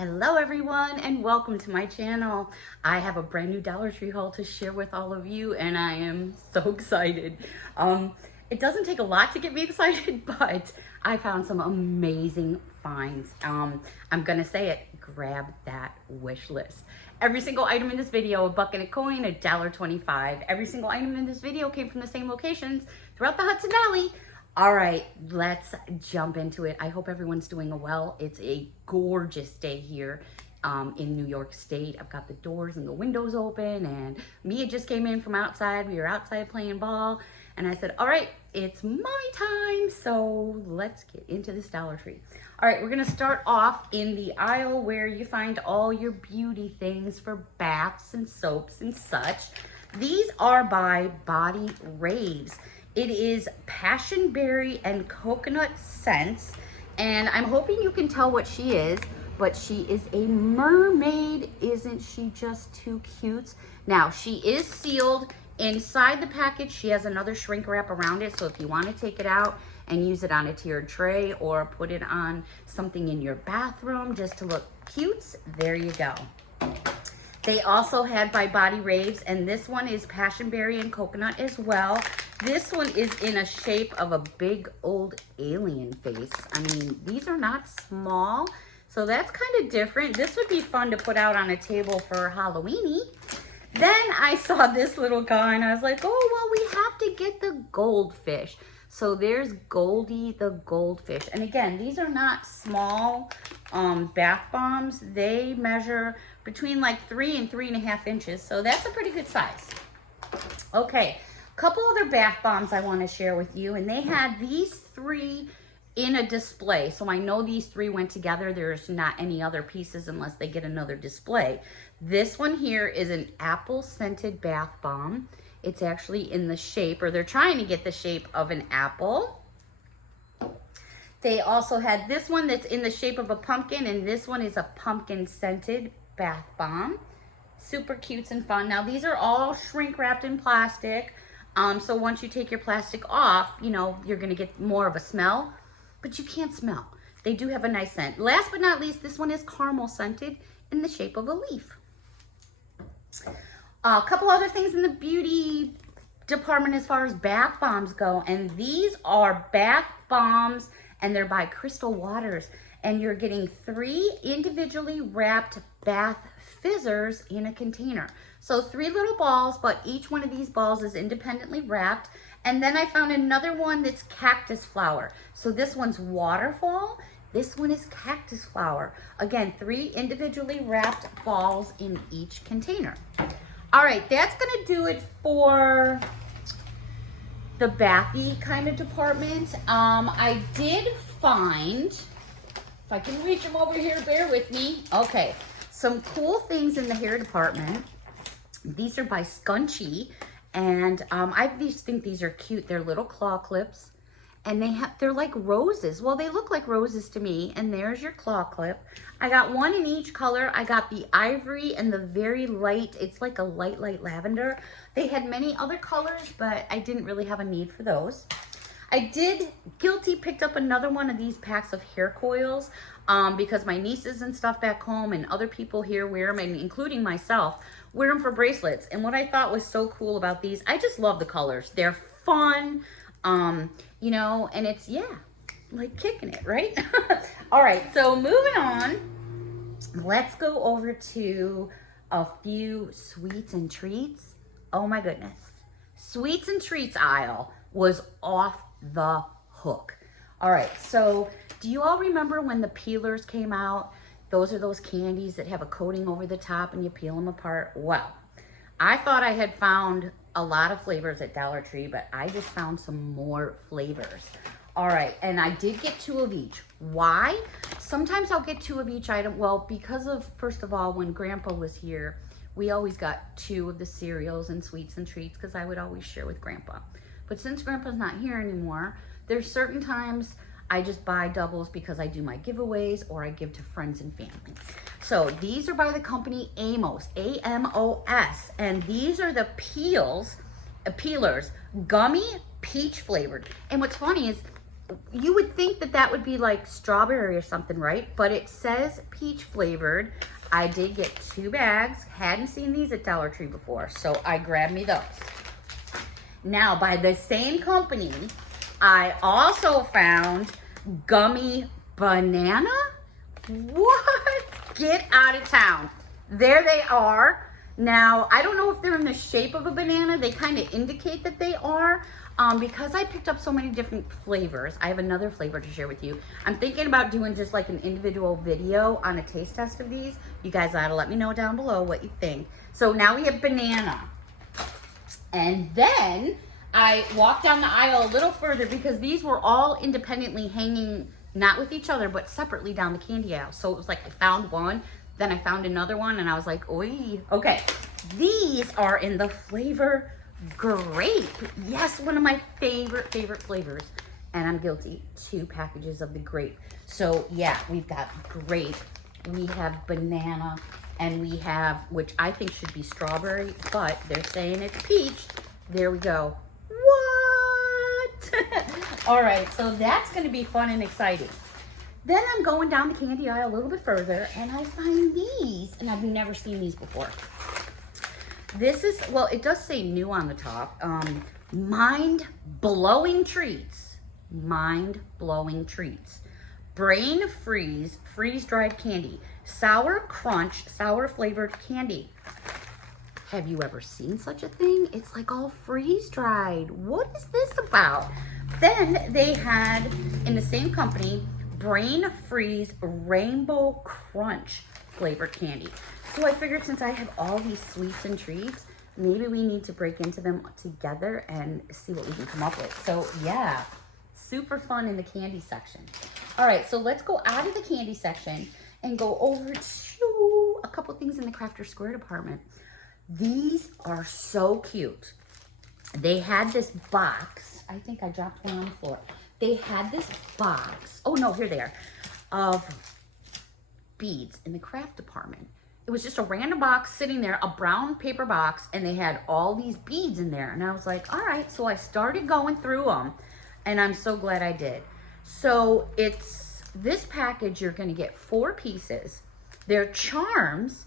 Hello everyone and welcome to my channel. I have a brand new Dollar Tree haul to share with all of you and I am so excited. It doesn't take a lot to get me excited, but I found some amazing finds. I'm gonna say it, grab that wish list. Every single item in this video, a buck and a coin, $1.25. Every single item in this video came from the same locations throughout the Hudson Valley. All right, let's jump into it. I hope everyone's doing well. It's a gorgeous day here in New York State. I've got the doors and the windows open, and Mia just came in from outside. We were outside playing ball, and I said, all right, it's mommy time, so let's get into this Dollar Tree. All right, we're gonna start off in the aisle where you find all your beauty things for baths and soaps and such. These are by Body Raves. It is passion berry and coconut scents, and I'm hoping you can tell what she is, but she is a mermaid. Isn't she just too cute? Now, she is sealed. Inside the package, she has another shrink wrap around it, so if you want to take it out and use it on a tiered tray or put it on something in your bathroom just to look cute, there you go. They also had by Body Raves, and this one is passion berry and coconut as well. This one is in a shape of a big old alien face. I mean, these are not small, so that's kind of different. This would be fun to put out on a table for Halloweeny. Then I saw this little guy and I was like, oh, well, we have to get the goldfish. So there's Goldie the goldfish. And again, these are not small bath bombs. They measure between like 3 and 3.5 inches. So that's a pretty good size. Okay, a couple other bath bombs I want to share with you. And they had these 3 in a display. So I know these 3 went together. There's not any other pieces unless they get another display. This one here is an apple scented bath bomb. It's actually in the shape, or they're trying to get the shape of an apple. They also had this one that's in the shape of a pumpkin, and this one is a pumpkin scented bath bomb. Super cute and fun. Now these are all shrink wrapped in plastic. So once you take your plastic off, you know, you're gonna get more of a smell, but you can't smell. They do have a nice scent. Last but not least, this one is caramel scented in the shape of a leaf. A couple other things in the beauty department as far as bath bombs go, and these are bath bombs and they're by Crystal Waters, and you're getting 3 individually wrapped bath fizzers in a container. So 3 little balls, but each one of these balls is independently wrapped. And then I found another one that's cactus flower. So this one's waterfall, this one is cactus flower. Again, 3 individually wrapped balls in each container. All right, that's gonna do it for the bathy kind of department. I did find, if I can reach them over here, bear with me. Okay, some cool things in the hair department. These are by Scunchie, and I just think these are cute. They're little claw clips, and they're like roses. Well, they look like roses to me, and there's your claw clip. I got one in each color. I got the ivory and the very light, it's like a light lavender. They had many other colors, but I didn't really have a need for those. I did picked up another one of these packs of hair coils because my nieces and stuff back home and other people here wear them, and including myself, wear them for bracelets. And what I thought was so cool about these, I just love the colors. They're fun, you know, and it's, yeah, like kicking it, right? All right, so moving on, let's go over to a few sweets and treats. Oh my goodness. Sweets and treats aisle was off the hook. All right, so do you all remember when the peelers came out? Those are those candies that have a coating over the top and you peel them apart. Well, I thought I had found a lot of flavors at Dollar Tree, but I just found some more flavors. All right, and I did get 2 of each. Why? Sometimes I'll get 2 of each item. Well, because of, first of all, when Grandpa was here, we always got 2 of the cereals and sweets and treats because I would always share with Grandpa. But since Grandpa's not here anymore, there's certain times I just buy doubles because I do my giveaways or I give to friends and family. So these are by the company Amos, A-M-O-S, and these are the peelers, gummy peach flavored. And what's funny is you would think that that would be like strawberry or something, right? But it says peach flavored. I did get 2 bags. Hadn't seen these at Dollar Tree before, so I grabbed me those. Now, by the same company, I also found gummy banana. What? Get out of town. There they are. Now, I don't know if they're in the shape of a banana. They kind of indicate that they are. Because I picked up so many different flavors, I have another flavor to share with you. I'm thinking about doing just like an individual video on a taste test of these. You guys gotta let me know down below what you think. So now we have banana. And then I walked down the aisle a little further because these were all independently hanging, not with each other, but separately down the candy aisle. So it was like I found one, then I found another one, and I was like, oi. Okay, these are in the flavor grape. Yes, one of my favorite flavors. And I'm guilty. 2 packages of the grape. So yeah, we've got grape, we have banana, and we have, which I think should be strawberry, but they're saying it's peach. There we go. What? All right, so that's gonna be fun and exciting. Then I'm going down the candy aisle a little bit further and I find these, and I've never seen these before. This is, well, it does say new on the top. Mind-blowing treats. Mind-blowing treats. Brain freeze-dried candy. Sour crunch, sour flavored candy. Have you ever seen such a thing? It's like all freeze-dried. What is this about? Then they had, in the same company, Brain Freeze Rainbow Crunch flavored candy. So I figured since I have all these sweets and treats, maybe we need to break into them together and see what we can come up with. So yeah, super fun in the candy section. All right, so let's go out of the candy section and go over to a couple things in the Crafter Square department. These are so cute. They had this box. I think I dropped one on the floor. They had this box. Oh no, here they are. Of beads in the craft department. It was just a random box sitting there, a brown paper box, and they had all these beads in there. And I was like, all right. So I started going through them, and I'm so glad I did. So it's this package, you're gonna get 4 pieces. They're charms.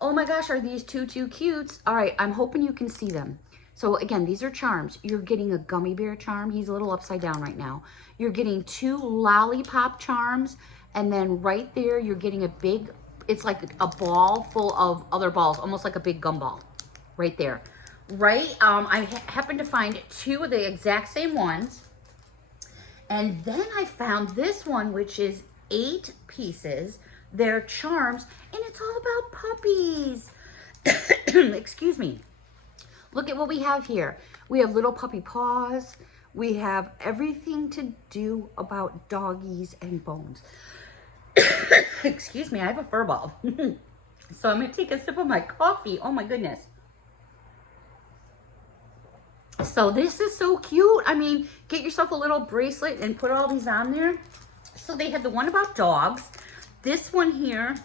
Oh my gosh, are these too cute? All right, I'm hoping you can see them. So again, these are charms. You're getting a gummy bear charm. He's a little upside down right now. You're getting 2 lollipop charms, and then right there, you're getting a big, it's like a ball full of other balls, almost like a big gumball right there. Right, I happened to find 2 of the exact same ones. And then I found this one, which is 8 pieces. They're charms, and it's all about puppies. Excuse me. Look at what we have here. We have little puppy paws. We have everything to do about doggies and bones. Excuse me, I have a fur ball. So I'm gonna take a sip of my coffee. Oh my goodness. So this is so cute. I mean, get yourself a little bracelet and put all these on there. So they have the one about dogs. This one here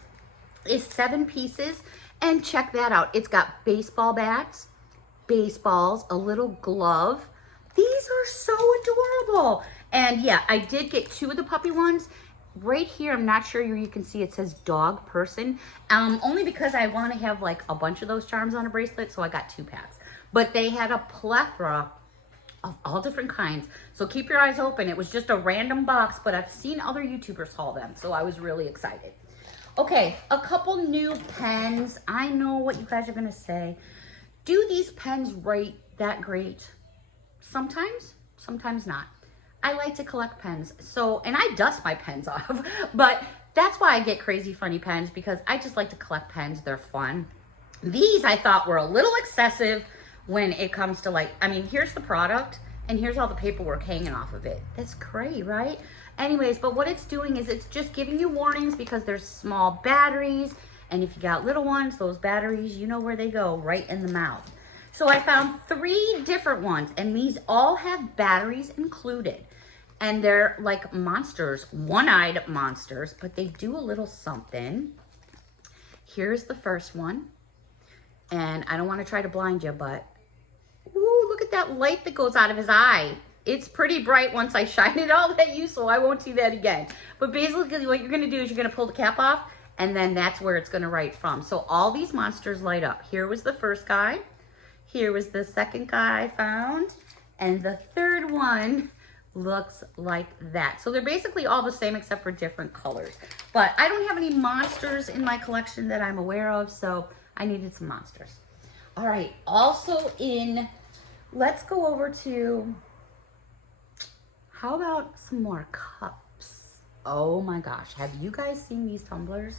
is 7 pieces. And check that out. It's got baseball bats, baseballs, a little glove. These are so adorable. And yeah, I did get 2 of the puppy ones. Right here, I'm not sure you can see it says dog person. Only because I want to have like a bunch of those charms on a bracelet, so I got 2 packs. But they had a plethora of all different kinds. So keep your eyes open. It was just a random box, but I've seen other YouTubers haul them, so I was really excited. Okay, a couple new pens. I know what you guys are gonna say. Do these pens write that great? Sometimes, sometimes not. I like to collect pens, so, and I dust my pens off, but that's why I get crazy funny pens, because I just like to collect pens. They're fun. These I thought were a little excessive when it comes to like, I mean, here's the product and here's all the paperwork hanging off of it. That's crazy, right? Anyways, but what it's doing is it's just giving you warnings because there's small batteries, and if you got little ones, those batteries, you know where they go, right in the mouth. So I found 3 different ones, and these all have batteries included. And they're like monsters, one-eyed monsters, but they do a little something. Here's the first one. And I don't want to try to blind you, but ooh, look at that light that goes out of his eye. It's pretty bright once I shine it all at you, so I won't see that again. But basically what you're gonna do is you're gonna pull the cap off, and then that's where it's gonna write from. So all these monsters light up. Here was the first guy. Here was the second guy I found. And the third one looks like that. So they're basically all the same except for different colors. But I don't have any monsters in my collection that I'm aware of, so I needed some monsters. All right, also let's go over to, how about some more cups? Oh my gosh, have you guys seen these tumblers?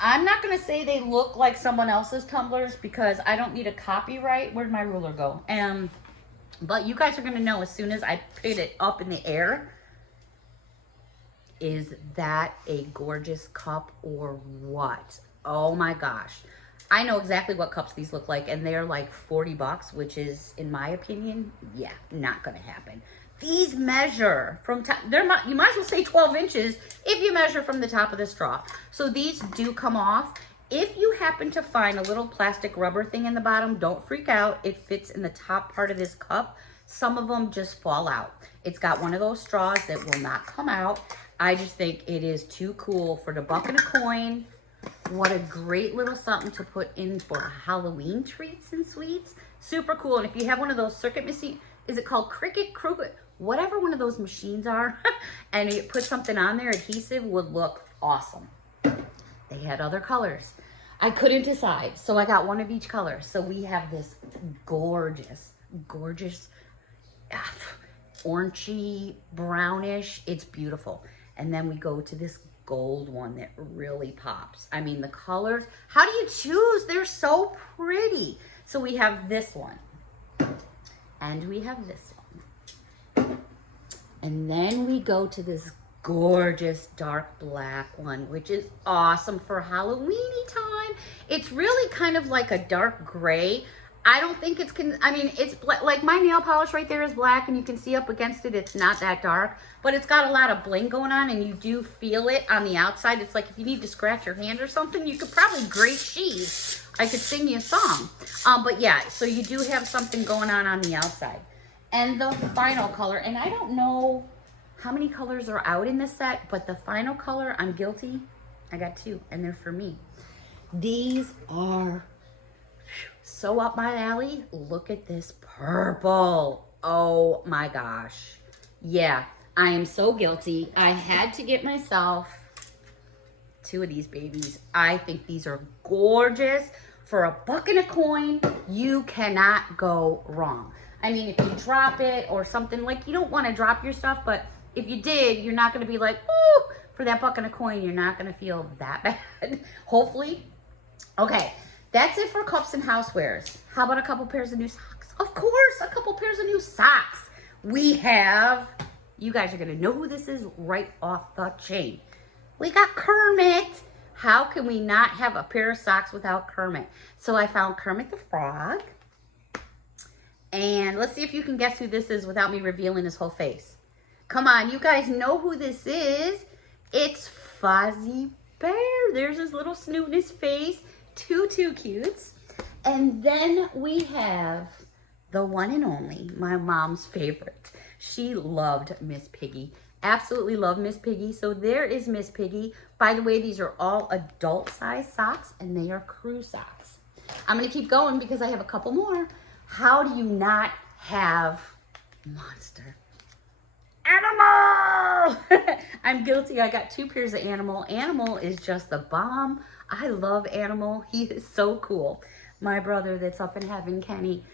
I'm not gonna say they look like someone else's tumblers because I don't need a copyright. Where'd my ruler go? But you guys are gonna know as soon as I put it up in the air. Is that a gorgeous cup or what? Oh my gosh. I know exactly what cups these look like, and they're like 40 bucks, which is, in my opinion, yeah, not gonna happen. These measure from top, you might as well say 12 inches if you measure from the top of the straw. So these do come off. If you happen to find a little plastic rubber thing in the bottom, don't freak out. It fits in the top part of this cup. Some of them just fall out. It's got one of those straws that will not come out. I just think it is too cool for the buck and a coin. What a great little something to put in for Halloween treats and sweets. Super cool. And if you have one of those circuit machines, is it called Cricut, whatever one of those machines are, and you put something on there, adhesive would look awesome. They had other colors. I couldn't decide, so I got one of each color. So we have this gorgeous, gorgeous, orangey, brownish. It's beautiful. And then we go to this gold one that really pops. I mean, the colors, how do you choose? They're so pretty. So we have this one, and we have this one. And then we go to this gorgeous dark black one, which is awesome for Halloween-y time. It's really kind of like a dark gray. I don't think it's, I mean, it's like my nail polish right there is black, and you can see up against it, it's not that dark, but it's got a lot of bling going on, and you do feel it on the outside. It's like if you need to scratch your hand or something, you could probably grate cheese. I could sing you a song. But yeah, so you do have something going on the outside. And the final color, and I don't know how many colors are out in this set, but the final color, I'm guilty. I got two, and they're for me. These are so up my alley. Look at this purple. Oh my gosh. Yeah, I am so guilty. I had to get myself two of these babies. I think these are gorgeous. For a buck and a coin, you cannot go wrong. I mean, if you drop it or something, like, you don't want to drop your stuff, but if you did, you're not going to be like, ooh, for that buck and a coin, you're not going to feel that bad, hopefully. Okay, that's it for cups and housewares. How about a couple pairs of new socks? Of course, a couple pairs of new socks. We have, you guys are going to know who this is right off the chain. We got Kermit. How can we not have a pair of socks without Kermit? So I found Kermit the Frog. And let's see if you can guess who this is without me revealing his whole face. Come on, you guys know who this is. It's Fozzie Bear. There's his little snoot in his face. Two cutes. And then we have the one and only, my mom's favorite. She loved Miss Piggy. Absolutely love Miss Piggy. So there is Miss Piggy. By the way, these are all adult size socks, and they are crew socks. I'm going to keep going because I have a couple more. How do you not have Monster? Animal! I'm guilty. I got two pairs of Animal. Animal is just the bomb. I love Animal. He is so cool. My brother that's up in heaven, Kenny,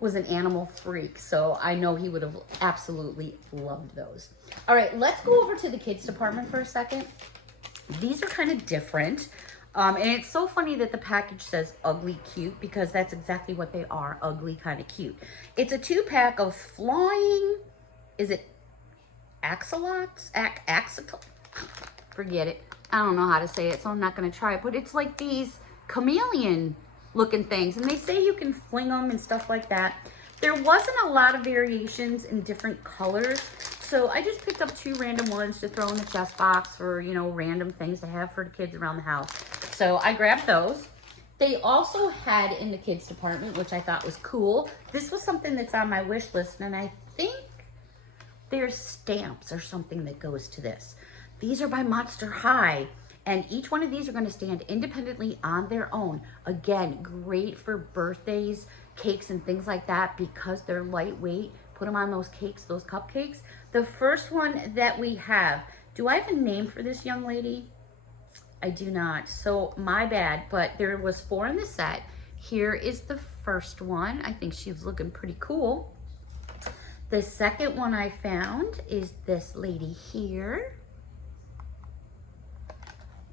was an animal freak, so I know he would have absolutely loved those. All right, let's go over to the kids department for a second. These are kind of different. And it's so funny that the package says ugly cute, because that's exactly what they are, ugly kind of cute. It's a 2-pack of flying, is it axolots? Axolotl? Forget it. I don't know how to say it, so I'm not going to try it. But it's like these chameleon looking things, and they say you can fling them and stuff like that. There wasn't a lot of variations in different colors, so I just picked up 2 random ones to throw in the chest box for, you know, random things to have for the kids around the house. So I grabbed those. They also had in the kids department, which I thought was cool. This was something that's on my wish list, and I think there's stamps or something that goes to this. These are by Monster High, and each one of these are going to stand independently on their own. Again, great for birthdays, cakes, and things like that because they're lightweight. Put them on those cakes, those cupcakes. The first one that we have, do I have a name for this young lady? I do not, so my bad, but there was 4 in the set. Here is the first one. I think she's looking pretty cool. The second one I found is this lady here.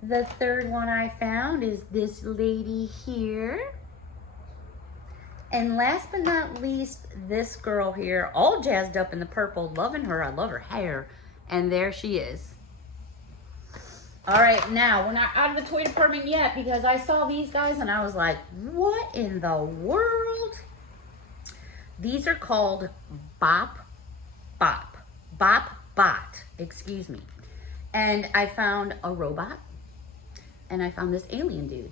The third one I found is this lady here. And last but not least, this girl here, all jazzed up in the purple, loving her. I love her hair. And there she is. All right, now we're not out of the toy department yet because I saw these guys and I was like, what in the world? These are called Bop Bot, excuse me. And I found a robot and I found this alien dude.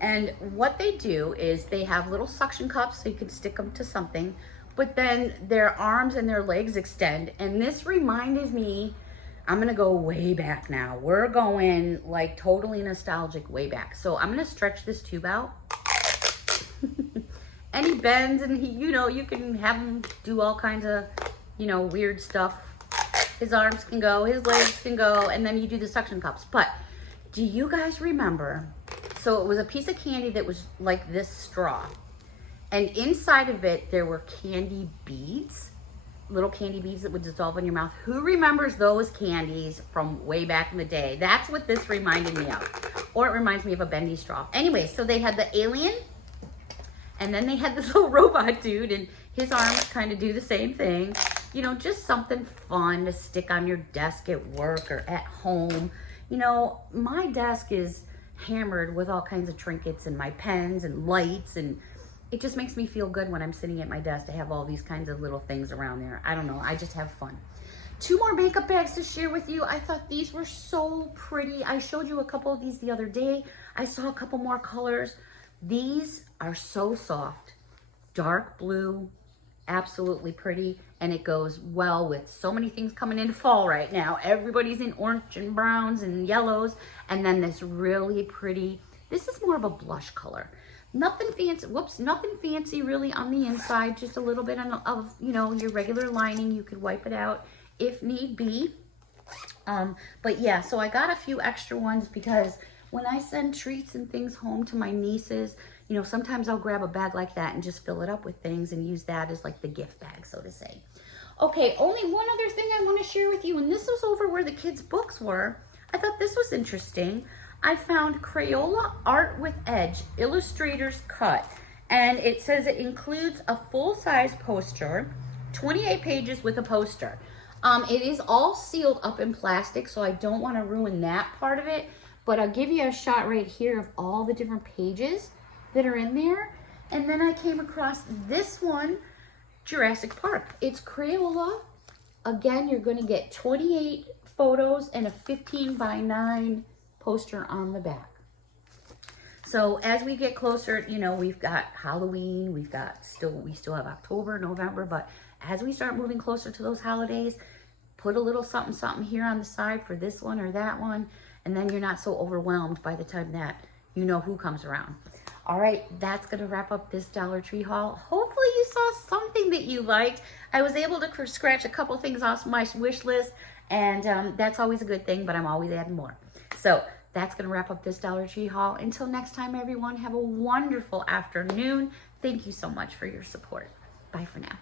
And what they do is they have little suction cups so you can stick them to something, but then their arms and their legs extend. And this reminded me, I'm gonna go way back now. We're going like totally nostalgic way back. So I'm gonna stretch this tube out. And he bends and he, you know, you can have him do all kinds of, you know, weird stuff. His arms can go, his legs can go, and then you do the suction cups. But do you guys remember? So it was a piece of candy that was like this straw. And inside of it, there were candy beads, little candy beads that would dissolve in your mouth. Who remembers those candies from way back in the day? That's what this reminded me of. Or it reminds me of a bendy straw. Anyway, so they had the alien, and then they had this little robot dude, and his arms kind of do the same thing. You know, just something fun to stick on your desk at work or at home. You know, my desk is hammered with all kinds of trinkets and my pens and lights, and it just makes me feel good when I'm sitting at my desk to have all these kinds of little things around there. I don't know, I just have fun. 2 more makeup bags to share with you. I thought these were so pretty. I showed you a couple of these the other day. I saw a couple more colors. These are so soft, dark blue, absolutely pretty, and it goes well with so many things coming into fall right now. Everybody's in orange and browns and yellows, and then this really pretty, this is more of a blush color. Nothing fancy, whoops, nothing fancy really on the inside, just a little bit of, you know, your regular lining. You could wipe it out if need be. But yeah, so I got a few extra ones because when I send treats and things home to my nieces, you know, sometimes I'll grab a bag like that and just fill it up with things and use that as like the gift bag, so to say. Okay, only one other thing I want to share with you, and this was over where the kids' books were. I thought this was interesting. I found Crayola Art with Edge, Illustrator's Cut, and it says it includes a full-size poster, 28 pages with a poster. It is all sealed up in plastic, so I don't want to ruin that part of it, but I'll give you a shot right here of all the different pages that are in there. And then I came across this one, Jurassic Park. It's Crayola. Again, you're going to get 28 photos and a 15:9 poster on the back. So as we get closer, you know, we've got Halloween, we still have October, November, but as we start moving closer to those holidays, put a little something something here on the side for this one or that one, and then you're not so overwhelmed by the time that you know who comes around. All right, that's going to wrap up this Dollar Tree haul. Hopefully you saw something that you liked. I was able to scratch a couple things off my wish list, and that's always a good thing, but I'm always adding more. So that's going to wrap up this Dollar Tree haul. Until next time, everyone, have a wonderful afternoon. Thank you so much for your support. Bye for now.